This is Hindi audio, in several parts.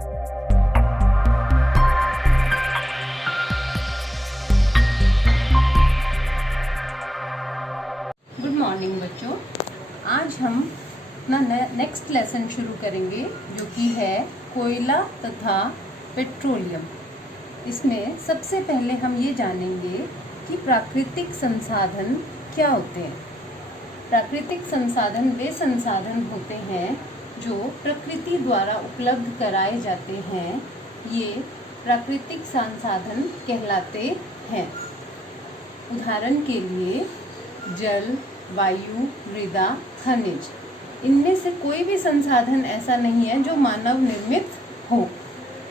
गुड मॉर्निंग बच्चों, आज हम अपना नेक्स्ट लेसन शुरू करेंगे जो कि है कोयला तथा पेट्रोलियम। इसमें सबसे पहले हम ये जानेंगे कि प्राकृतिक संसाधन क्या होते हैं। प्राकृतिक संसाधन वे संसाधन होते हैं जो प्रकृति द्वारा उपलब्ध कराए जाते हैं। ये प्राकृतिक संसाधन कहलाते हैं। उदाहरण के लिए जल, वायु, मृदा, खनिज, इनमें से कोई भी संसाधन ऐसा नहीं है जो मानव निर्मित हो,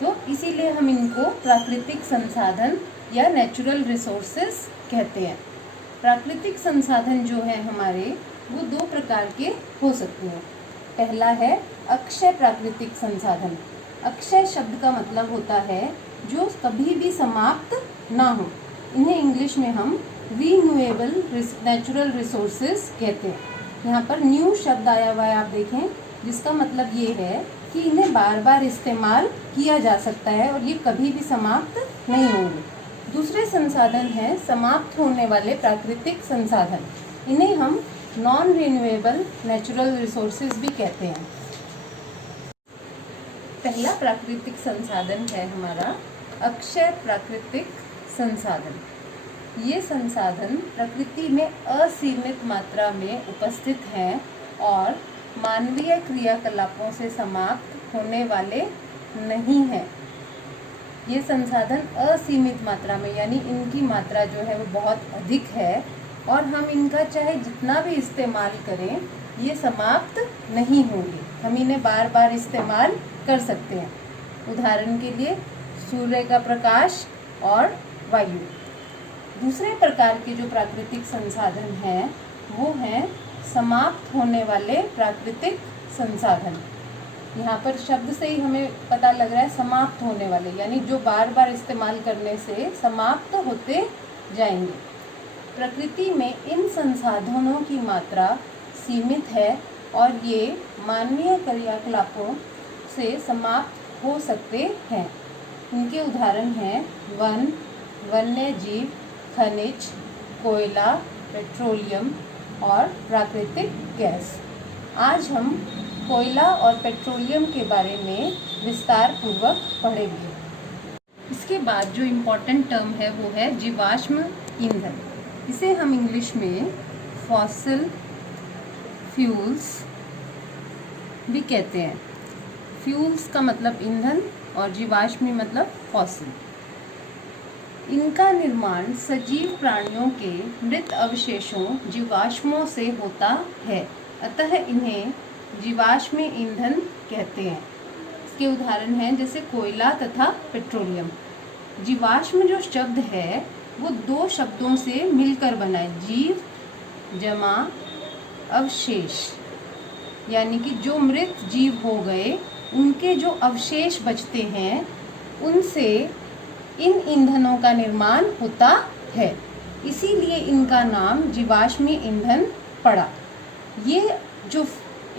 तो इसीलिए हम इनको प्राकृतिक संसाधन या नेचुरल रिसोर्सेस कहते हैं। प्राकृतिक संसाधन जो है हमारे, वो दो प्रकार के हो सकते हैं। पहला है अक्षय प्राकृतिक संसाधन। अक्षय शब्द का मतलब होता है जो कभी भी समाप्त ना हो। इन्हें इंग्लिश में हम रीन्यूएबल नेचुरल रिसोर्सेज कहते हैं। यहाँ पर न्यू शब्द आया हुआ है, आप देखें, जिसका मतलब ये है कि इन्हें बार बार इस्तेमाल किया जा सकता है और ये कभी भी समाप्त नहीं होंगे। दूसरे संसाधन हैं समाप्त होने वाले प्राकृतिक संसाधन। इन्हें हम नॉन रिन्यूएबल नेचुरल रिसोर्सेज भी कहते हैं। पहला प्राकृतिक संसाधन है हमारा अक्षय प्राकृतिक संसाधन। ये संसाधन प्रकृति में असीमित मात्रा में उपस्थित हैं और मानवीय क्रियाकलापों से समाप्त होने वाले नहीं हैं। ये संसाधन असीमित मात्रा में, यानी इनकी मात्रा जो है वो बहुत अधिक है और हम इनका चाहे जितना भी इस्तेमाल करें ये समाप्त नहीं होंगे। हम इन्हें बार बार इस्तेमाल कर सकते हैं। उदाहरण के लिए सूर्य का प्रकाश और वायु। दूसरे प्रकार के जो प्राकृतिक संसाधन हैं वो हैं समाप्त होने वाले प्राकृतिक संसाधन। यहाँ पर शब्द से ही हमें पता लग रहा है समाप्त होने वाले, यानी जो बार बार इस्तेमाल करने से समाप्त होते जाएंगे। प्रकृति में इन संसाधनों की मात्रा सीमित है और ये मानवीय क्रियाकलापों से समाप्त हो सकते हैं। इनके उदाहरण हैं वन, वन्य जीव, खनिज, कोयला, पेट्रोलियम और प्राकृतिक गैस। आज हम कोयला और पेट्रोलियम के बारे में विस्तार पूर्वक पढ़ेंगे। इसके बाद जो इम्पोर्टेंट टर्म है वो है जीवाश्म ईंधन। इसे हम इंग्लिश में फॉसिल फ्यूल्स भी कहते हैं। फ्यूल्स का मतलब ईंधन और जीवाश्मी मतलब फॉसिल। इनका निर्माण सजीव प्राणियों के मृत अवशेषों जीवाश्मों से होता है, अतः इन्हें जीवाश्मी ईंधन कहते हैं। इसके उदाहरण हैं जैसे कोयला तथा पेट्रोलियम। जीवाश्म जो शब्द है वो दो शब्दों से मिलकर बना है, जीव जमा अवशेष, यानी कि जो मृत जीव हो गए उनके जो अवशेष बचते हैं उनसे इन ईंधनों का निर्माण होता है, इसीलिए इनका नाम जीवाश्मी ईंधन पड़ा। ये जो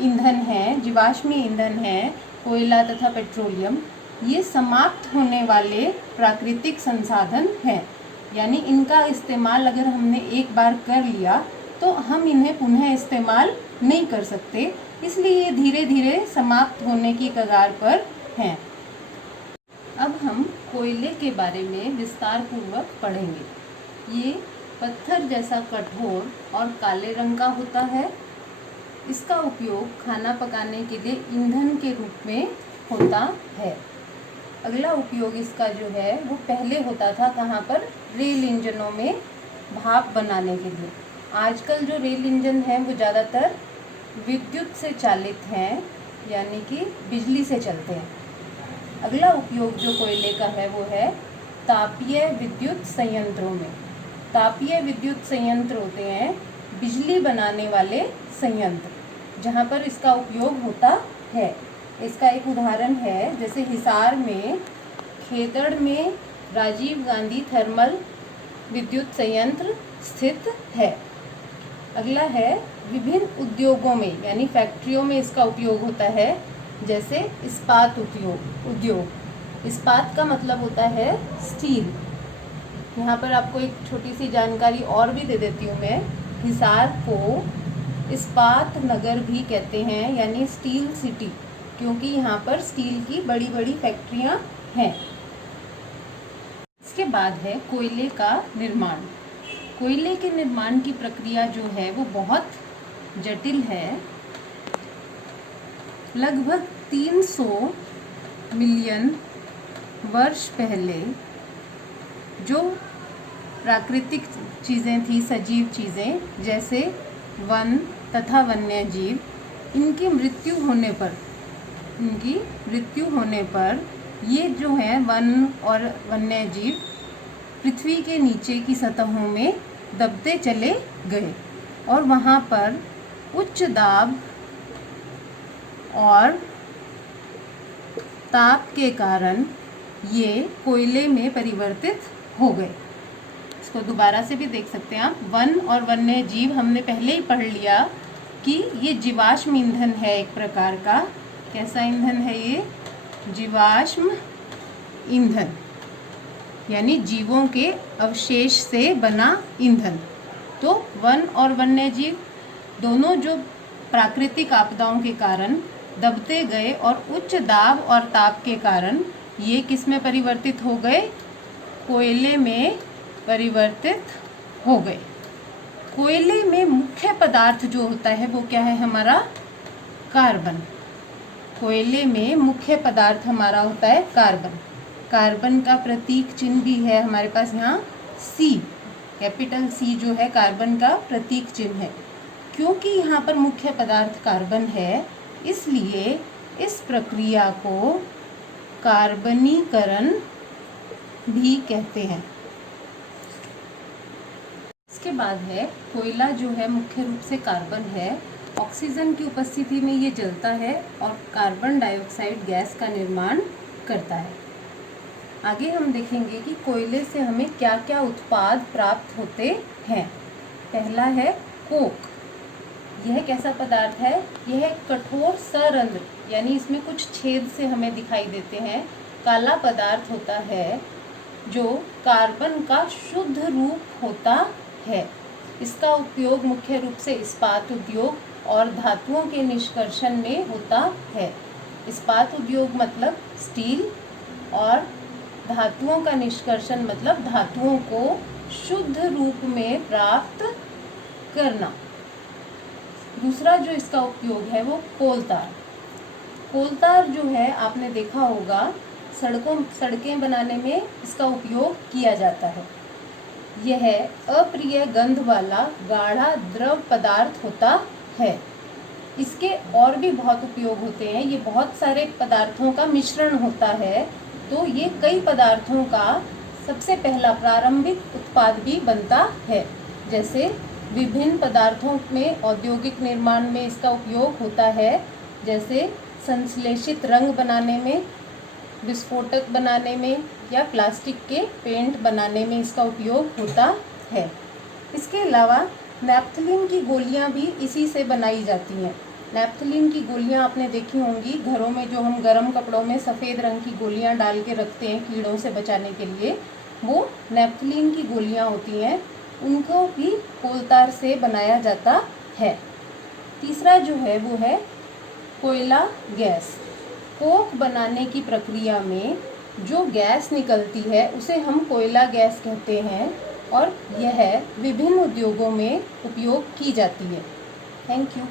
ईंधन है, जीवाश्मी ईंधन है, कोयला तथा पेट्रोलियम, ये समाप्त होने वाले प्राकृतिक संसाधन हैं। यानी इनका इस्तेमाल अगर हमने एक बार कर लिया तो हम इन्हें पुनः इस्तेमाल नहीं कर सकते, इसलिए ये धीरे धीरे समाप्त होने की कगार पर हैं। अब हम कोयले के बारे में विस्तार पूर्वक पढ़ेंगे। ये पत्थर जैसा कठोर और काले रंग का होता है। इसका उपयोग खाना पकाने के लिए ईंधन के रूप में होता है। अगला उपयोग इसका जो है वो पहले होता था कहाँ पर, रेल इंजनों में भाप बनाने के लिए। आजकल जो रेल इंजन है वो ज़्यादातर विद्युत से चालित हैं, यानी कि बिजली से चलते हैं। अगला उपयोग जो कोयले का है वो है तापीय विद्युत संयंत्रों में। तापीय विद्युत संयंत्र होते हैं बिजली बनाने वाले संयंत्र, जहाँ पर इसका उपयोग होता है। इसका एक उदाहरण है जैसे हिसार में, खेदड़ में राजीव गांधी थर्मल विद्युत संयंत्र स्थित है। अगला है विभिन्न उद्योगों में, यानी फैक्ट्रियों में इसका उपयोग होता है। जैसे इस्पात उद्योग। इस्पात का मतलब होता है स्टील। यहाँ पर आपको एक छोटी सी जानकारी और भी दे देती हूँ मैं। हिसार को इस्पात नगर भी कहते हैं, यानी स्टील सिटी, क्योंकि यहाँ पर स्टील की बड़ी बड़ी फैक्ट्रियाँ हैं। इसके बाद है कोयले का निर्माण। कोयले के निर्माण की प्रक्रिया जो है वो बहुत जटिल है। लगभग 300 मिलियन वर्ष पहले जो प्राकृतिक चीज़ें थी, सजीव चीज़ें जैसे वन तथा वन्य जीव, इनकी मृत्यु होने पर ये जो है वन और वन्य जीव पृथ्वी के नीचे की सतहों में दबते चले गए और वहाँ पर उच्च दाब और ताप के कारण ये कोयले में परिवर्तित हो गए। इसको दोबारा से भी देख सकते हैं आप। वन और वन्य जीव हमने पहले ही पढ़ लिया कि ये जीवाश्म ईंधन है एक प्रकार का। कैसा ईंधन है ये? जीवाश्म ईंधन, यानी जीवों के अवशेष से बना ईंधन। तो वन और वन्य जीव दोनों जो प्राकृतिक आपदाओं के कारण दबते गए और उच्च दाब और ताप के कारण ये किस में परिवर्तित हो गए? कोयले में परिवर्तित हो गए। कोयले में मुख्य पदार्थ जो होता है वो क्या है हमारा? कार्बन। कोयले में मुख्य पदार्थ हमारा होता है कार्बन। कार्बन का प्रतीक चिन्ह भी है हमारे पास यहाँ C, कैपिटल C जो है कार्बन का प्रतीक चिन्ह है। क्योंकि यहाँ पर मुख्य पदार्थ कार्बन है, इसलिए इस प्रक्रिया को कार्बनीकरण भी कहते हैं। इसके बाद है कोयला जो है मुख्य रूप से कार्बन है। ऑक्सीजन की उपस्थिति में ये जलता है और कार्बन डाइऑक्साइड गैस का निर्माण करता है। आगे हम देखेंगे कि कोयले से हमें क्या क्या उत्पाद प्राप्त होते हैं। पहला है कोक। यह कैसा पदार्थ है? यह कठोर सरंध्र, यानी इसमें कुछ छेद से हमें दिखाई देते हैं, काला पदार्थ होता है जो कार्बन का शुद्ध रूप होता है। इसका उपयोग मुख्य रूप से इस्पात उद्योग और धातुओं के निष्कर्षण में होता है। इस्पात उद्योग मतलब स्टील और धातुओं का निष्कर्षण मतलब धातुओं को शुद्ध रूप में प्राप्त करना। दूसरा जो इसका उपयोग है वो कोलतार। कोलतार जो है आपने देखा होगा सड़कें बनाने में इसका उपयोग किया जाता है। यह अप्रिय गंध वाला गाढ़ा द्रव पदार्थ होता है। इसके और भी बहुत उपयोग होते हैं। ये बहुत सारे पदार्थों का मिश्रण होता है, तो ये कई पदार्थों का सबसे पहला प्रारंभिक उत्पाद भी बनता है। जैसे विभिन्न पदार्थों में औद्योगिक निर्माण में इसका उपयोग होता है, जैसे संश्लेषित रंग बनाने में, विस्फोटक बनाने में या प्लास्टिक के पेंट बनाने में इसका उपयोग होता है। इसके अलावा नैप्थलीन की गोलियां भी इसी से बनाई जाती हैं। नैप्थलीन की गोलियां आपने देखी होंगी घरों में, जो हम गर्म कपड़ों में सफ़ेद रंग की गोलियां डाल के रखते हैं कीड़ों से बचाने के लिए, वो नैप्थलीन की गोलियां होती हैं। उनको भी कोलतार से बनाया जाता है। तीसरा जो है वो है कोयला गैस। कोक बनाने की प्रक्रिया में जो गैस निकलती है उसे हम कोयला गैस कहते हैं और यह विभिन्न उद्योगों में उपयोग की जाती है। Thank you.